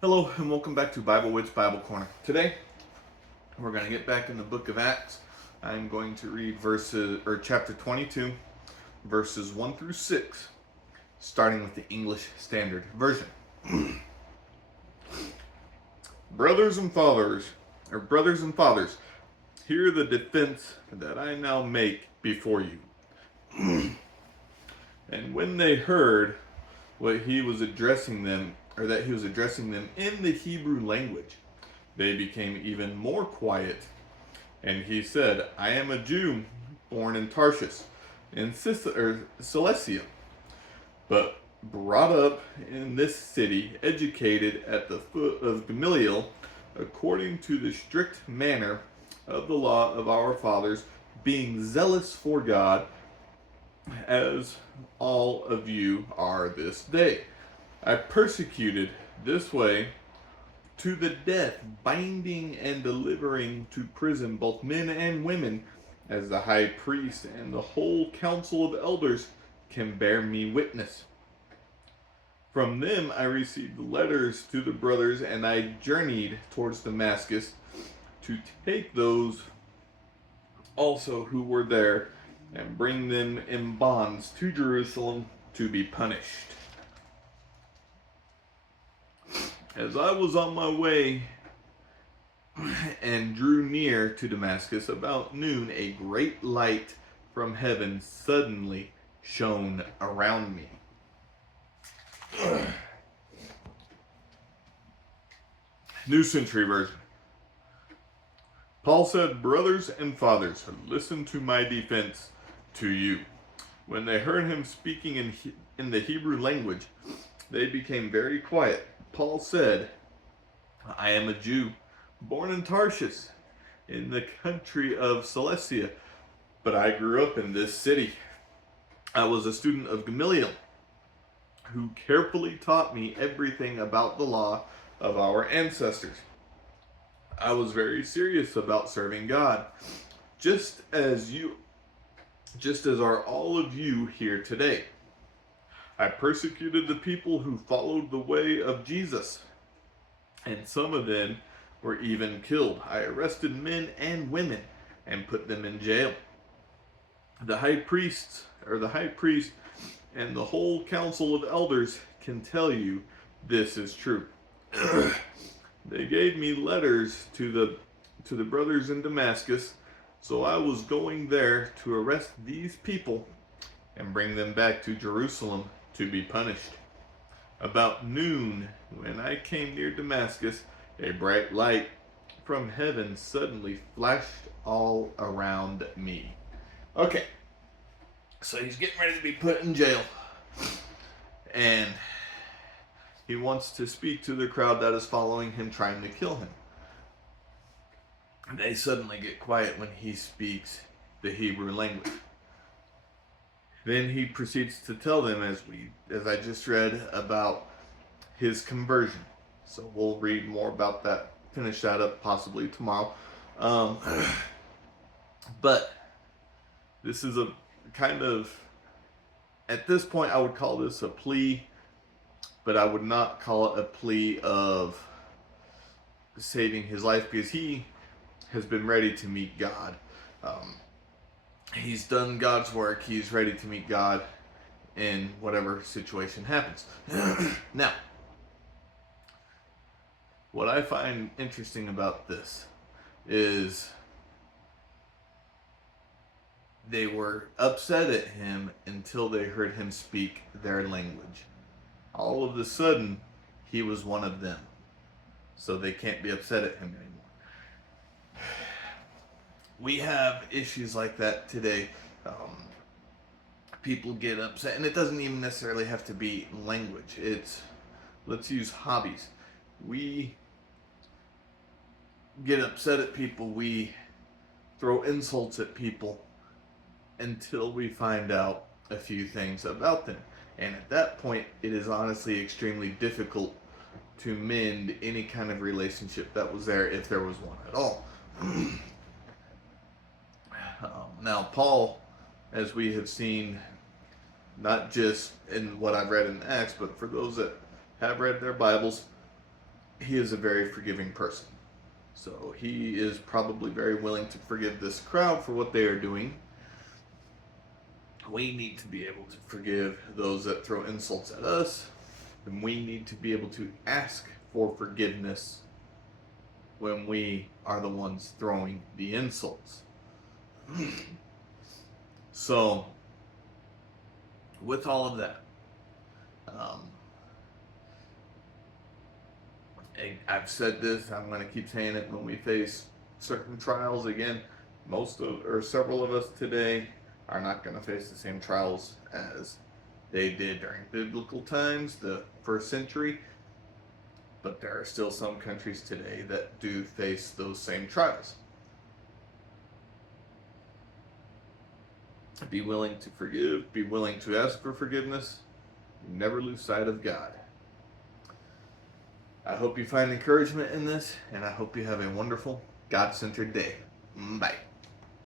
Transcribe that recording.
Hello and welcome back to Bible Wits Bible Corner. Today we're going to get back in the book of Acts. I'm going to read chapter 22, verses 1 through 6, starting with the English Standard Version. Brothers and fathers, hear the defense that I now make before you. And when they heard what he was addressing them, or that he was addressing them in the Hebrew language, they became even more quiet. And he said, I am a Jew born in Tarsus, in Cilicia, but brought up in this city, educated at the foot of Gamaliel, according to the strict manner of the law of our fathers, being zealous for God, as all of you are this day. I persecuted this way to the death, binding and delivering to prison both men and women, as the high priest and the whole council of elders can bear me witness. From them I received letters to the brothers, and I journeyed towards Damascus to take those also who were there and bring them in bonds to Jerusalem to be punished. As I was on my way and drew near to Damascus about noon, a great light from heaven suddenly shone around me. New Century Version. Paul said, Brothers and fathers, listen to my defense to you. When they heard him speaking in the Hebrew language, they became very quiet. Paul said, I am a Jew, born in Tarsus, in the country of Cilicia, but I grew up in this city. I was a student of Gamaliel, who carefully taught me everything about the law of our ancestors. I was very serious about serving God, just as are all of you here today. I persecuted the people who followed the way of Jesus, and some of them were even killed. I arrested men and women and put them in jail. The high priest and the whole council of elders can tell you this is true. They gave me letters to the brothers in Damascus, so I was going there to arrest these people and bring them back to Jerusalem to be punished. About noon, when I came near Damascus, a bright light from heaven suddenly flashed all around me. Okay, so he's getting ready to be put in jail, and he wants to speak to the crowd that is following him, trying to kill him. They suddenly get quiet when he speaks the Hebrew language. Then he proceeds to tell them, as I just read, about his conversion. So we'll read more about that, finish that up possibly tomorrow. But this is a kind of, at this point I would call this a plea, but I would not call it a plea of saving his life, because he has been ready to meet God. He's done God's work. He's ready to meet God in whatever situation happens. Now, what I find interesting about this is they were upset at him until they heard him speak their language. All of a sudden, he was one of them. So they can't be upset at him anymore. We have issues like that today. People get upset, and it doesn't even necessarily have to be language. Let's use hobbies. We get upset at people. We throw insults at people until we find out a few things about them. And at that point, it is honestly extremely difficult to mend any kind of relationship that was there, if there was one at all. Now, Paul, as we have seen, not just in what I've read in Acts, but for those that have read their Bibles, he is a very forgiving person. So he is probably very willing to forgive this crowd for what they are doing. We need to be able to forgive those that throw insults at us, and we need to be able to ask for forgiveness when we are the ones throwing the insults. So, with all of that, I've said this, I'm going to keep saying it, when we face certain trials again, several of us today are not going to face the same trials as they did during biblical times, the first century, but there are still some countries today that do face those same trials. Be willing to forgive, be willing to ask for forgiveness, never lose sight of God. I hope you find encouragement in this, and I hope you have a wonderful, God-centered day. Bye.